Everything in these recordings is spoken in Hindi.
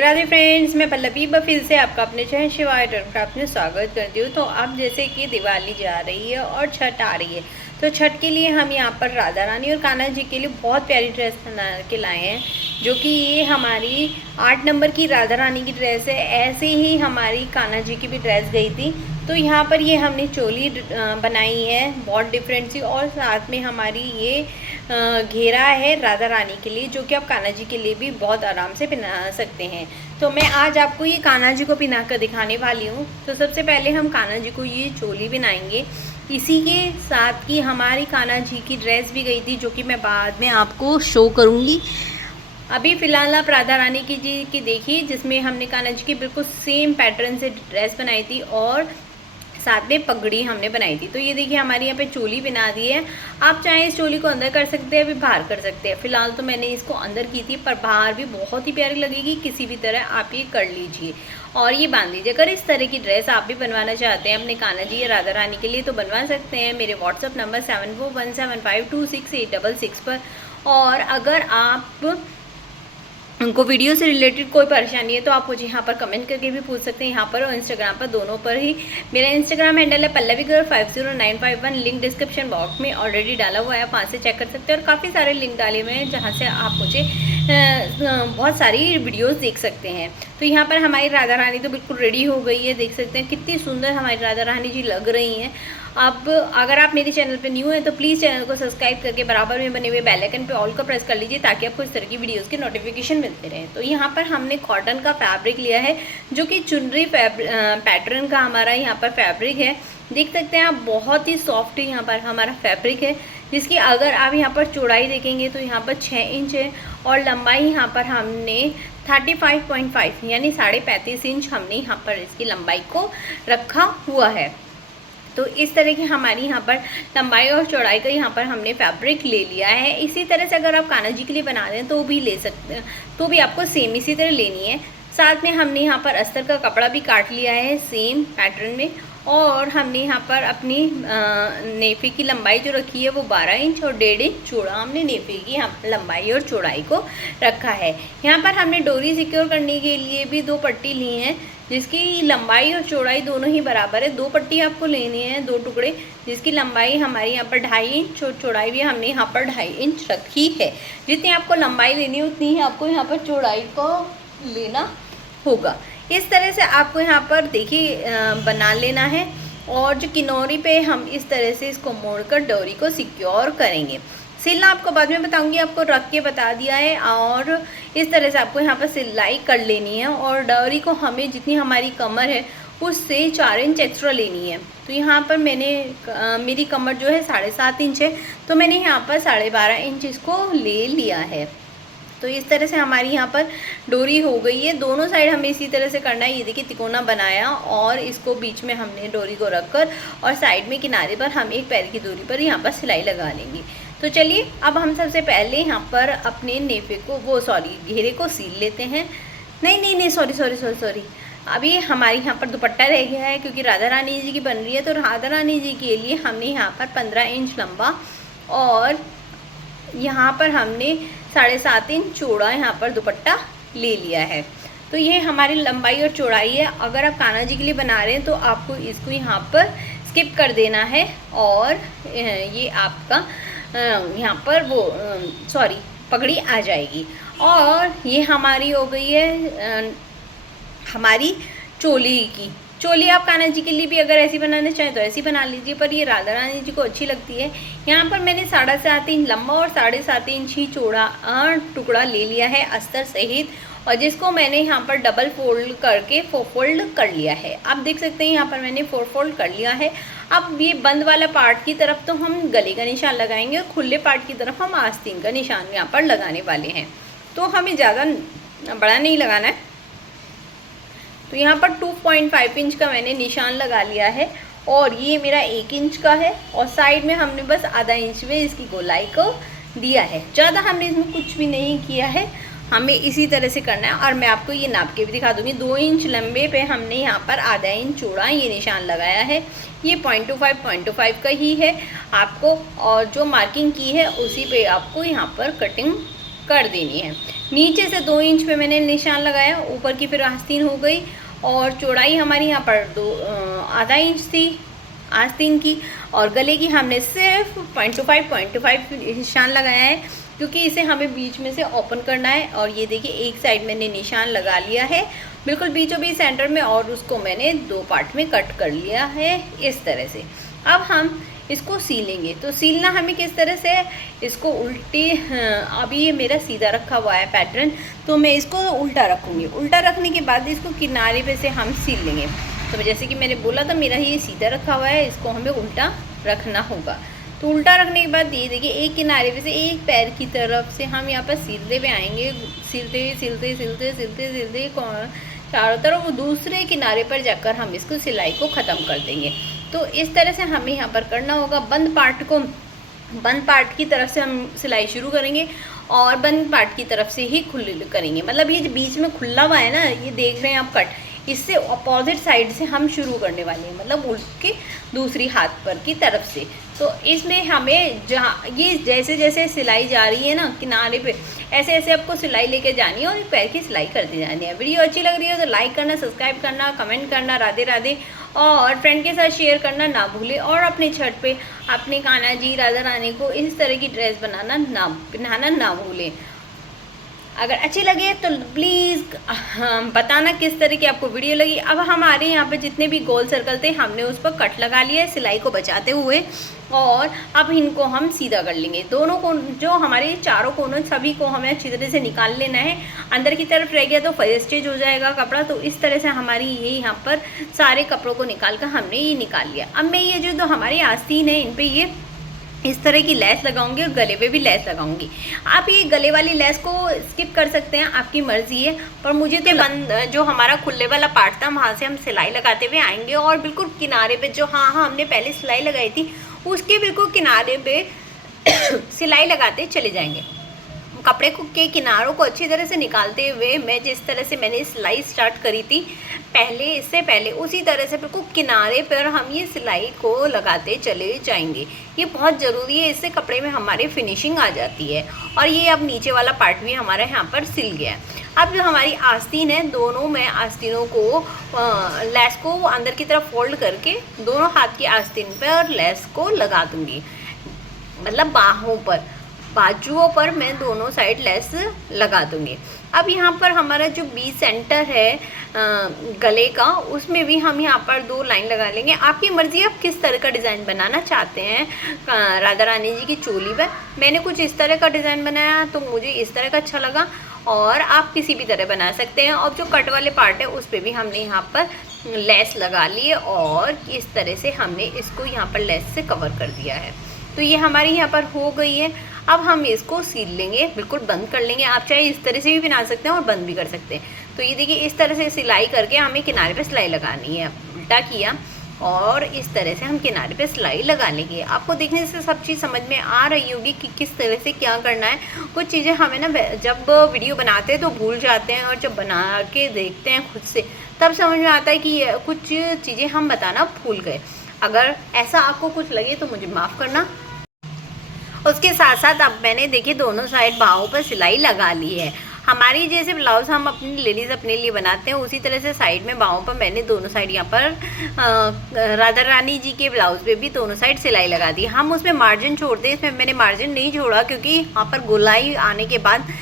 राधे फ्रेंड्स, मैं पल्लवी फिर से आपका अपने channel Shiva art and craft में स्वागत करती हूँ। तो अब जैसे कि दिवाली जा रही है और छठ आ रही है, तो छठ के लिए हम यहाँ पर राधा रानी और कान्हा जी के लिए बहुत प्यारी ड्रेस बना के लाए हैं। जो कि ये हमारी 8 नंबर की राधा रानी की ड्रेस है। ऐसे ही हमारी कान्हा जी की भी ड्रेस गई थी। तो यहाँ पर ये हमने चोली बनाई है बहुत डिफरेंट सी, और साथ में हमारी ये घेरा है राधा रानी के लिए, जो कि आप कान्हा जी के लिए भी बहुत आराम से पहना सकते हैं। तो मैं आज आपको ये कान्हा जी को पहना कर दिखाने वाली हूँ। तो सबसे पहले हम कान्हा जी को ये चोली बनाएंगे। इसी के साथ की हमारी कान्हा जी की ड्रेस भी गई थी, जो कि मैं बाद में आपको शो करूँगी। अभी फ़िलहाल आप राधा रानी की देखिए, जिसमें हमने कान्हा जी की बिल्कुल सेम पैटर्न से ड्रेस बनाई थी और साथ में पगड़ी हमने बनाई थी। तो ये देखिए हमारी यहाँ पे चोली बना दी है। आप चाहें इस चोली को अंदर कर सकते हैं, अभी बाहर कर सकते हैं। फिलहाल तो मैंने इसको अंदर की थी, पर बाहर भी बहुत ही प्यारी लगेगी। किसी भी तरह आप ये कर लीजिए और ये बांध लीजिए। अगर इस तरह की ड्रेस आप भी बनवाना चाहते हैं अपने कान्हा जी या राधा रानी के लिए, तो बनवा सकते हैं मेरे व्हाट्सअप नंबर 7417526866 पर। और अगर आप उनको वीडियो से रिलेटेड कोई परेशानी है तो आप मुझे यहाँ पर कमेंट करके भी पूछ सकते हैं, यहाँ पर और इंस्टाग्राम पर, दोनों पर ही। मेरा इंस्टाग्राम हैंडल है PallaviGirl50951। लिंक डिस्क्रिप्शन बॉक्स में ऑलरेडी डाला हुआ है, आप वहाँ से चेक कर सकते हैं। और काफ़ी सारे लिंक डाले हुए हैं जहाँ से आप मुझे बहुत सारी वीडियोस देख सकते हैं। तो यहाँ पर हमारी राधा रानी तो बिल्कुल रेडी हो गई है। देख सकते हैं कितनी सुंदर हमारी राधा रानी जी लग रही हैं। अब अगर आप मेरे चैनल पे न्यू हैं तो प्लीज़ चैनल को सब्सक्राइब करके बराबर में बने हुए बेल आइकन पे ऑल का प्रेस कर लीजिए, ताकि आपको इस तरह की वीडियोस के नोटिफिकेशन मिलते रहें। तो यहाँ पर हमने कॉटन का फैब्रिक लिया है, जो कि चुनरी पैटर्न का हमारा यहाँ पर फैब्रिक है। देख सकते हैं आप, बहुत ही सॉफ्ट यहाँ पर हमारा फैब्रिक है, जिसकी अगर आप यहाँ पर चौड़ाई देखेंगे तो यहाँ पर 6 इंच है, और लंबाई यहाँ पर हमने 35.5 यानी 35.5 इंच हमने यहाँ पर इसकी लंबाई को रखा हुआ है। तो इस तरह की हमारी यहाँ पर लंबाई और चौड़ाई का यहाँ पर हमने फैब्रिक ले लिया है। इसी तरह से अगर आप कान्हा जी के लिए बना दें तो भी ले सकते हैं, तो भी आपको सेम इसी तरह लेनी है। साथ में हमने यहाँ पर अस्तर का कपड़ा भी काट लिया है सेम पैटर्न में, और हमने यहाँ पर अपनी नेफे की लंबाई जो रखी है वो 12 इंच और 1.5 इंच चौड़ा हमने नेफे की यहाँ लंबाई और चौड़ाई को रखा है। यहाँ पर हमने डोरी सिक्योर करने के लिए भी 2 पट्टी ली हैं, जिसकी लंबाई और चौड़ाई दोनों ही बराबर है। 2 पट्टी आपको लेनी है, 2 टुकड़े, जिसकी लंबाई हमारी यहाँ पर 2.5 इंच और चौड़ाई भी हमने यहाँ पर 2.5 इंच रखी है। जितनी आपको लंबाई लेनी है उतनी ही आपको यहाँ पर चौड़ाई को लेना होगा। इस तरह से आपको यहाँ पर देखिए बना लेना है। और जो किनारे पे हम इस तरह से इसको मोड़कर डोरी को सिक्योर करेंगे। सिलना आपको बाद में बताऊंगी, आपको रख के बता दिया है। और इस तरह से आपको यहाँ पर सिलाई कर लेनी है, और डोरी को हमें जितनी हमारी कमर है उससे 4 इंच एक्स्ट्रा लेनी है। तो यहाँ पर मैंने मेरी कमर जो है 7.5 इंच है, तो मैंने यहाँ पर 12.5 इंच इसको ले लिया है। तो इस तरह से हमारी यहाँ पर डोरी हो गई है। दोनों साइड हमें इसी तरह से करना है। ये देखिए तिकोना बनाया, और इसको बीच में हमने डोरी को रखकर और साइड में किनारे पर हम 1 पैर की दूरी पर यहाँ पर सिलाई लगा लेंगे। तो चलिए अब हम सबसे पहले यहाँ पर अपने नेफे को घेरे को सील लेते हैं। नहीं, सॉरी, अभी हमारे यहाँ पर दुपट्टा रह गया है, क्योंकि राधा रानी जी की बन रही है। तो राधा रानी जी के लिए हमने यहाँ पर 15 इंच लंबा और यहाँ पर हमने 7.5 इंच चौड़ा यहाँ पर दुपट्टा ले लिया है। तो ये हमारी लंबाई और चौड़ाई है। अगर आप कान्हा जी के लिए बना रहे हैं तो आपको इसको यहाँ पर स्किप कर देना है, और ये आपका यहाँ पर पगड़ी आ जाएगी। और ये हमारी हो गई है हमारी चोली की। चोली आप कान्हा जी के लिए भी अगर ऐसी बनाना चाहें तो ऐसी बना लीजिए, पर ये राधा रानी जी को अच्छी लगती है। यहाँ पर मैंने 7.5 इंच लंबा और 7.5 इंच ही चौड़ा टुकड़ा ले लिया है अस्तर सहित, और जिसको मैंने यहाँ पर डबल फोल्ड करके 4 फोल्ड कर लिया है। आप देख सकते हैं यहाँ पर मैंने 4 फोल्ड कर लिया है। अब ये बंद वाला पार्ट की तरफ तो हम गले का निशान लगाएंगे, और खुले पार्ट की तरफ हम आस्तीन का निशान यहाँ पर लगाने वाले हैं। तो हमें ज़्यादा बड़ा नहीं लगाना है। तो यहाँ पर 2.5 इंच का मैंने निशान लगा लिया है, और ये मेरा 1 इंच का है, और साइड में हमने बस आधा इंच में इसकी गोलाई को दिया है। ज़्यादा हमने इसमें कुछ भी नहीं किया है, हमें इसी तरह से करना है। और मैं आपको ये नाप के भी दिखा दूँगी। 2 इंच लंबे पे हमने यहाँ पर आधा इंच चौड़ा ये निशान लगाया है। ये 0.25 का ही है आपको, और जो मार्किंग की है उसी पे आपको यहाँ पर कटिंग कर देनी है। नीचे से 2 इंच पे मैंने निशान लगाया, ऊपर की फिर आस्तीन हो गई और चौड़ाई हमारी यहाँ पर आधा इंच थी आस्तीन की, और गले की हमने सिर्फ 0.25 निशान लगाया है, क्योंकि इसे हमें बीच में से ओपन करना है। और ये देखिए एक साइड मैंने निशान लगा लिया है बिल्कुल बीचों बीच सेंटर में, और उसको मैंने 2 पार्ट में कट कर लिया है इस तरह से। अब हम इसको सीलेंगे, तो सीलना हमें किस तरह से, इसको उल्टी, अभी ये मेरा सीधा रखा हुआ है पैटर्न, तो मैं इसको उल्टा रखूँगी। उल्टा रखने के बाद इसको किनारे पे से हम सील लेंगे। तो जैसे कि मैंने बोला था मेरा ये सीधा रखा हुआ है, इसको हमें उल्टा रखना होगा। तो उल्टा रखने के बाद ये देखिए एक किनारे पे से एक पैर की तरफ से हम यहाँ पर सीलते हुए आएंगे, सिलते चारों तरफ, वो दूसरे किनारे पर जाकर हम इसको सिलाई को ख़त्म कर देंगे। तो इस तरह से हमें यहाँ पर करना होगा। बंद पार्ट की तरफ से हम सिलाई शुरू करेंगे और बंद पार्ट की तरफ से ही खुले करेंगे। मतलब ये जो बीच में खुला हुआ है ना, ये देख रहे हैं आप कट, इससे अपोजिट साइड से हम शुरू करने वाले हैं, मतलब उल्ट के दूसरी हाथ पर की तरफ से। तो इसमें हमें जहाँ ये जैसे जैसे सिलाई जा रही है ना किनारे पे, ऐसे ऐसे आपको सिलाई लेके जानी है और पैर की सिलाई करती जानी है। वीडियो अच्छी लग रही है तो लाइक करना, सब्सक्राइब करना, कमेंट करना, राधे राधे, और फ्रेंड के साथ शेयर करना ना भूलें। और अपने छत पे अपने कान्हा जी राधा रानी को इस तरह की ड्रेस पहनाना ना भूलें। अगर अच्छी लगे तो प्लीज़ बताना किस तरह की आपको वीडियो लगी। अब हमारे यहाँ पे जितने भी गोल सर्कल थे हमने उस पर कट लगा लिया है सिलाई को बचाते हुए, और अब इनको हम सीधा कर लेंगे। दोनों को जो हमारे चारों कोनों सभी को हमें अच्छी तरह से निकाल लेना है। अंदर की तरफ रह गया तो वेस्टेज हो जाएगा कपड़ा, तो इस तरह से हमारी ये यहाँ पर सारे कपड़ों को निकाल कर हमने ये निकाल लिया। अब मैं ये जो हमारी आस्तीन है इन पर ये इस तरह की लेस लगाऊंगी और गले पे भी लेस लगाऊंगी। आप ये गले वाली लेस को स्किप कर सकते हैं, आपकी मर्जी है, पर मुझे तो बंद जो हमारा खुले वाला पार्ट था वहाँ से हम सिलाई लगाते हुए आएंगे और बिल्कुल किनारे पे जो हाँ हमने पहले सिलाई लगाई थी उसके बिल्कुल किनारे पे सिलाई लगाते चले जाएंगे। कपड़े के किनारों को अच्छी तरह से निकालते हुए मैं जिस तरह से मैंने सिलाई स्टार्ट करी थी इससे पहले उसी तरह से बिल्कुल किनारे पर हम ये सिलाई को लगाते चले जाएंगे। ये बहुत ज़रूरी है, इससे कपड़े में हमारी फिनिशिंग आ जाती है। और ये अब नीचे वाला पार्ट भी हमारा यहाँ पर सिल गया है। अब जो हमारी आस्तीन है, दोनों मैं आस्तीनों को लेस को अंदर की तरफ फोल्ड करके दोनों हाथ की आस्तीन पर लेस को लगा दूँगी, मतलब बाजुओं पर मैं दोनों साइड लेस लगा दूँगी। अब यहाँ पर हमारा जो बीच सेंटर है गले का, उसमें भी हम यहाँ पर 2 लाइन लगा लेंगे। आपकी मर्ज़ी आप किस तरह का डिज़ाइन बनाना चाहते हैं। राधा रानी जी की चोली पर मैंने कुछ इस तरह का डिज़ाइन बनाया तो मुझे इस तरह का अच्छा लगा, और आप किसी भी तरह बना सकते हैं। और जो कट वाले पार्ट है उस पर भी हमने यहाँ पर लेस लगा ली है और इस तरह से हमने इसको यहाँ पर लेस से कवर कर दिया है। तो ये हमारी यहाँ पर हो गई है। अब हम इसको सील लेंगे, बिल्कुल बंद कर लेंगे। आप चाहे इस तरह से भी बना सकते हैं और बंद भी कर सकते हैं। तो ये देखिए इस तरह से सिलाई करके हमें किनारे पे सिलाई लगानी है, उल्टा किया और इस तरह से हम किनारे पे सिलाई लगा लेंगे। आपको देखने से सब चीज़ समझ में आ रही होगी कि किस तरह से क्या करना है। कुछ चीज़ें हमें ना जब वीडियो बनाते हैं तो भूल जाते हैं, और जब बना के देखते हैं खुद से तब समझ में आता है कि कुछ चीज़ें हम बताना भूल गए। अगर ऐसा आपको कुछ लगे तो मुझे माफ़ करना। उसके साथ साथ अब मैंने देखिए दोनों साइड बाहों पर सिलाई लगा ली है। हमारी जैसे ब्लाउज़ हम अपनी लेडीज़ अपने लिए बनाते हैं उसी तरह से साइड में बाहों पर मैंने दोनों साइड यहाँ पर राधा रानी जी के ब्लाउज़ पे भी दोनों साइड सिलाई लगा दी। हम उसमें मार्जिन छोड़ते हैं, इसमें मैंने मार्जिन नहीं छोड़ा क्योंकि यहाँ पर गोलाई आने के बाद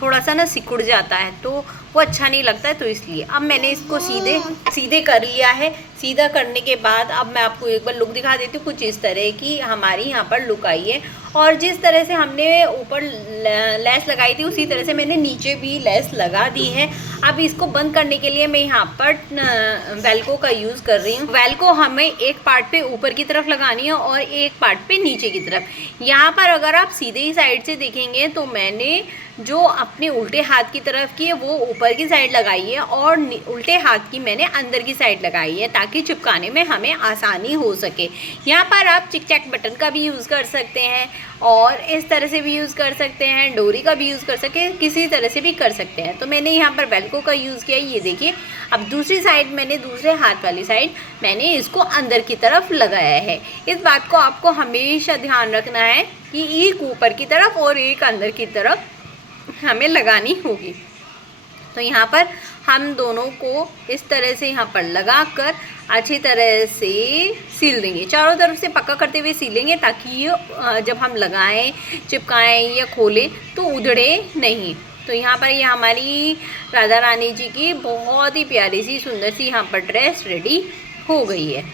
थोड़ा सा ना सिकुड़ जाता है तो वो अच्छा नहीं लगता है, तो इसलिए अब मैंने इसको सीधे कर लिया है। सीधा करने के बाद अब मैं आपको एक बार लुक दिखा देती हूँ। कुछ इस तरह की हमारी यहाँ पर लुक आई है, और जिस तरह से हमने ऊपर लेस लगाई थी उसी तरह से मैंने नीचे भी लेस लगा दी है। अब इसको बंद करने के लिए मैं यहाँ पर वेल्को का यूज़ कर रही हूँ। वेल्को हमें एक पार्ट पे ऊपर की तरफ लगानी है और एक पार्ट पे नीचे की तरफ। यहाँ पर अगर आप सीधे ही साइड से देखेंगे तो मैंने जो अपने उल्टे हाथ की तरफ की है वो ऊपर की साइड लगाई है और उल्टे हाथ की मैंने अंदर की साइड लगाई है ताकि चिपकाने में हमें आसानी हो सके। यहाँ पर आप चिक चैक बटन का भी यूज़ कर सकते हैं और इस तरह से भी यूज़ कर सकते हैं, डोरी का भी यूज़ कर सकते हैं, किसी तरह से भी कर सकते हैं। तो मैंने यहाँ पर वेल्को का यूज़ किया, ये देखिए। अब दूसरी साइड मैंने दूसरे हाथ वाली साइड मैंने इसको अंदर की तरफ लगाया है। इस बात को आपको हमेशा ध्यान रखना है कि एक ऊपर की तरफ और एक अंदर की तरफ हमें लगानी होगी। तो यहाँ पर हम दोनों को इस तरह से यहाँ पर लगाकर अच्छी तरह से सील देंगे, चारों तरफ से पक्का करते हुए सीलेंगे, ताकि ये जब हम लगाएं, चिपकाएं या खोलें तो उधड़े नहीं। तो यहाँ पर ये हमारी राधा रानी जी की बहुत ही प्यारी सी सुंदर सी यहाँ पर ड्रेस रेडी हो गई है।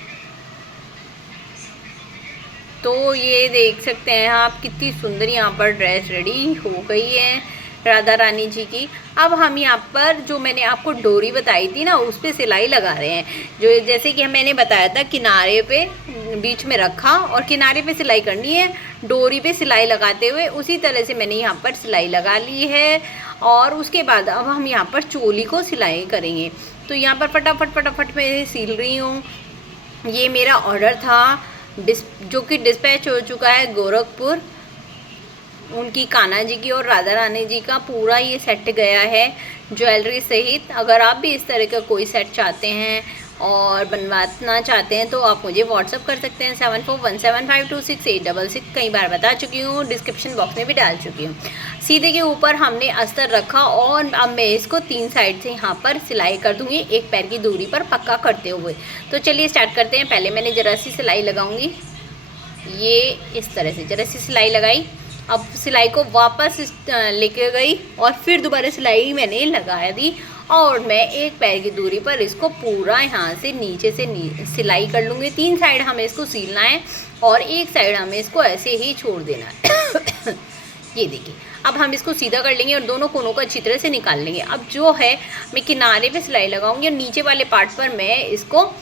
तो ये देख सकते हैं आप कितनी सुंदर यहाँ पर ड्रेस रेडी हो गई है राधा रानी जी की। अब हम यहाँ पर जो मैंने आपको डोरी बताई थी ना, उस पर सिलाई लगा रहे हैं। जो जैसे कि मैंने बताया था, किनारे पे बीच में रखा और किनारे पे सिलाई करनी है, डोरी पे सिलाई लगाते हुए उसी तरह से मैंने यहाँ पर सिलाई लगा ली है। और उसके बाद अब हम यहाँ पर चोली को सिलाई करेंगे। तो यहाँ पर फटाफट मैं सील रही हूँ। ये मेरा ऑर्डर था जो कि डिस्पैच हो चुका है गोरखपुर। उनकी कान्हा जी की और राधा रानी जी का पूरा ये सेट गया है ज्वेलरी सहित। अगर आप भी इस तरह का कोई सेट चाहते हैं और बनवाना चाहते हैं तो आप मुझे व्हाट्सअप कर सकते हैं 7417526866। कई बार बता चुकी हूँ, डिस्क्रिप्शन बॉक्स में भी डाल चुकी हूँ। सीधे के ऊपर हमने अस्तर रखा और अब मैं इसको 3 साइड से यहाँ पर सिलाई कर दूँगी, एक पैर की दूरी पर पक्का करते हुए। तो चलिए स्टार्ट करते हैं। पहले मैंने ज़रा सी सिलाई लगाऊँगी, ये इस तरह से ज़रा सी सिलाई लगाई। अब सिलाई को वापस लेके गई और फिर दोबारा सिलाई मैंने लगा दी और मैं एक पैर की दूरी पर इसको पूरा यहाँ से नीचे से सिलाई कर लूँगी। 3 साइड हमें इसको सीलना है और एक साइड हमें इसको ऐसे ही छोड़ देना है। ये देखिए, अब हम इसको सीधा कर लेंगे और दोनों कोनों को अच्छी तरह से निकाल लेंगे। अब जो है मैं किनारे पे सिलाई लगाऊंगी और नीचे वाले पार्ट पर मैं इसको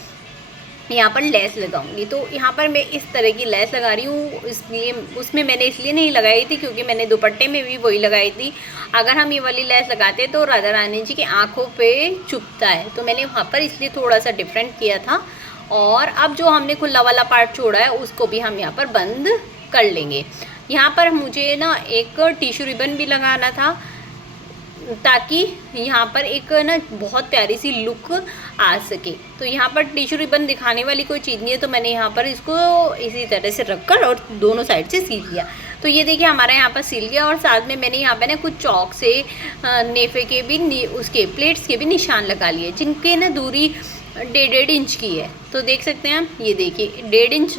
यहाँ पर लेस लगाऊंगी। तो यहाँ पर मैं इस तरह की लेस लगा रही हूँ, इसलिए उसमें मैंने इसलिए नहीं लगाई थी क्योंकि मैंने दुपट्टे में भी वही लगाई थी। अगर हम ये वाली लेस लगाते तो राधा रानी जी की आँखों पे चुभता है, तो मैंने वहाँ पर इसलिए थोड़ा सा डिफरेंट किया था। और अब जो हमने खुला वाला पार्ट छोड़ा है उसको भी हम यहाँ पर बंद कर लेंगे। यहाँ पर मुझे ना एक टिश्यू रिबन भी लगाना था ताकि यहाँ पर एक ना बहुत प्यारी सी लुक आ सके। तो यहाँ पर टिश्यू रिबन दिखाने वाली कोई चीज़ नहीं है, तो मैंने यहाँ पर इसको इसी तरह से रखकर और दोनों साइड से सील लिया। तो ये देखिए हमारा यहाँ पर सील गया और साथ में मैंने यहाँ पे ना कुछ चौक से नेफे के भी उसके प्लेट्स के भी निशान लगा लिए, जिनके ना दूरी 1.5 इंच की है। तो देख सकते हैं, ये देखिए 1.5 इंच,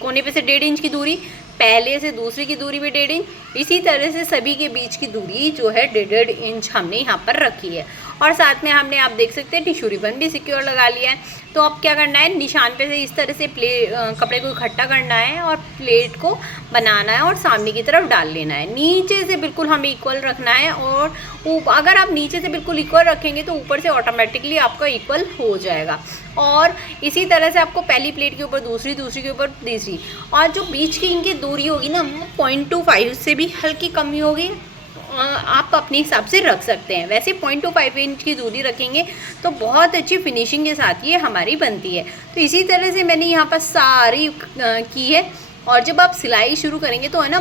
कोने पे से 1.5 इंच की दूरी, पहले से दूसरी की दूरी भी 1.5 इंच, इसी तरह से सभी के बीच की दूरी जो है 1.5 इंच हमने यहाँ पर रखी है। और साथ में हमने, आप देख सकते हैं, टिश्यू रिबन भी सिक्योर लगा लिया है। तो अब क्या करना है, निशान पे से इस तरह से कपड़े को इकट्ठा करना है और प्लेट को बनाना है और सामने की तरफ डाल लेना है। नीचे से बिल्कुल हमें इक्वल रखना है और अगर आप नीचे से बिल्कुल इक्वल रखेंगे तो ऊपर से ऑटोमेटिकली आपका इक्वल हो जाएगा। और इसी तरह से आपको पहली प्लेट के ऊपर दूसरी, दूसरी के ऊपर तीसरी, और जो बीच की इनकी दूरी होगी ना, 0.25 से भी हल्की कमी होगी, आप अपने हिसाब से रख सकते हैं। वैसे 0.25 इंच की दूरी रखेंगे तो बहुत अच्छी फिनिशिंग के साथ ये हमारी बनती है। तो इसी तरह से मैंने यहाँ पर सारी की है। और जब आप सिलाई शुरू करेंगे तो है ना,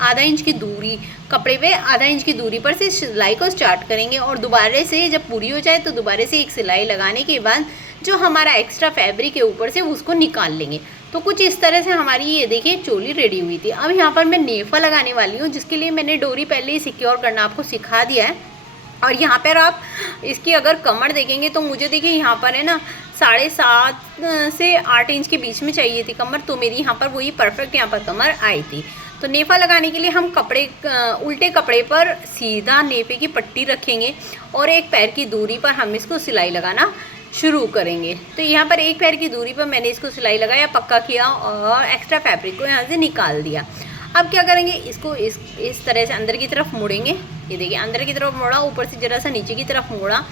आधा इंच की दूरी कपड़े पे, आधा इंच की दूरी पर से सिलाई को स्टार्ट करेंगे और दोबारा से जब पूरी हो जाए तो दोबारा से एक सिलाई लगाने के बाद जो हमारा एक्स्ट्रा फैब्रिक है ऊपर से उसको निकाल लेंगे। तो कुछ इस तरह से हमारी ये देखिए चोली रेडी हुई थी। अब यहाँ पर मैं नेफा लगाने वाली हूँ, जिसके लिए मैंने डोरी पहले ही सिक्योर करना आपको सिखा दिया है। और यहाँ पर आप इसकी अगर कमर देखेंगे तो मुझे देखिए यहाँ पर है ना 7.5 से 8 इंच के बीच में चाहिए थी कमर, तो मेरी यहाँ पर वही परफेक्ट यहाँ पर कमर आई थी। तो नेफा लगाने के लिए हम उल्टे कपड़े पर सीधा नेफे की पट्टी रखेंगे और एक पैर की दूरी पर हम इसको सिलाई लगाना शुरू करेंगे। तो यहाँ पर एक पैर की दूरी पर मैंने इसको सिलाई लगाया, पक्का किया और एक्स्ट्रा फैब्रिक को यहाँ से निकाल दिया। अब क्या करेंगे, इसको इस तरह से अंदर की तरफ मोड़ेंगे। ये देखिए अंदर की तरफ मोड़ा, ऊपर से ज़रा सा नीचे की तरफ मोड़ा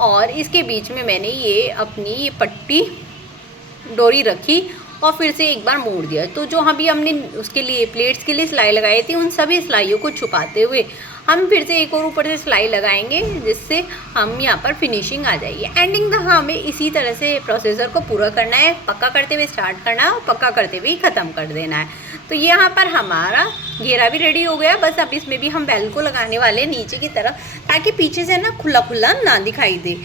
और इसके बीच में मैंने ये अपनी ये पट्टी डोरी रखी और फिर से एक बार मोड़ दिया। तो जो अभी हमने उसके लिए प्लेट्स के लिए सिलाई लगाई थी, उन सभी सिलाइयों को छुपाते हुए हम फिर से एक और ऊपर से सिलाई लगाएंगे, जिससे हम यहाँ पर फिनिशिंग आ जाएगी। एंडिंग तक हमें इसी तरह से प्रोसेसर को पूरा करना है, पक्का करते हुए स्टार्ट करना है और पक्का करते हुए ख़त्म कर देना है। तो यहाँ पर हमारा घेरा भी रेडी हो गया। बस अब इसमें भी हम बेल को लगाने वाले हैं नीचे की तरफ, ताकि पीछे से ना खुला खुला ना दिखाई दे,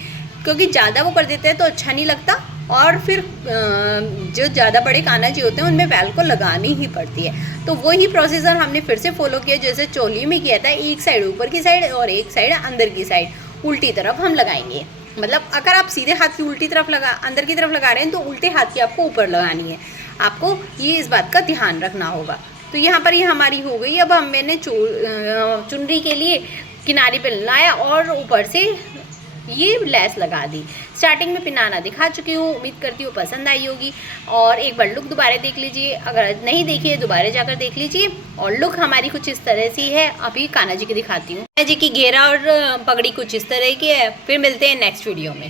क्योंकि ज़्यादा वो कर देते हैं तो अच्छा नहीं लगता। और फिर जो ज़्यादा बड़े काना जी होते हैं उनमें वेल को लगानी ही पड़ती है। तो वही प्रोसीजर हमने फिर से फॉलो किया जैसे चोली में किया था, एक साइड ऊपर की साइड और एक साइड अंदर की साइड उल्टी तरफ हम लगाएंगे। मतलब अगर आप सीधे हाथ की उल्टी तरफ अंदर की तरफ लगा रहे हैं तो उल्टे हाथ की आपको ऊपर लगानी है, आपको ये इस बात का ध्यान रखना होगा। तो यहाँ पर ये हमारी हो गई। अब मैंने चुनरी के लिए किनारे पे लाया और ऊपर से ये लेस लगा दी। स्टार्टिंग में पिनाना दिखा चुकी हूँ, उम्मीद करती हूँ पसंद आई होगी। और एक बार लुक दोबारा देख लीजिए, अगर नहीं देखी है दोबारा जाकर देख लीजिए। और लुक हमारी कुछ इस तरह से है। अभी कान्हा जी की दिखाती हूँ। कान्हा जी की घेरा और पगड़ी कुछ इस तरह की है। फिर मिलते हैं नेक्स्ट वीडियो में।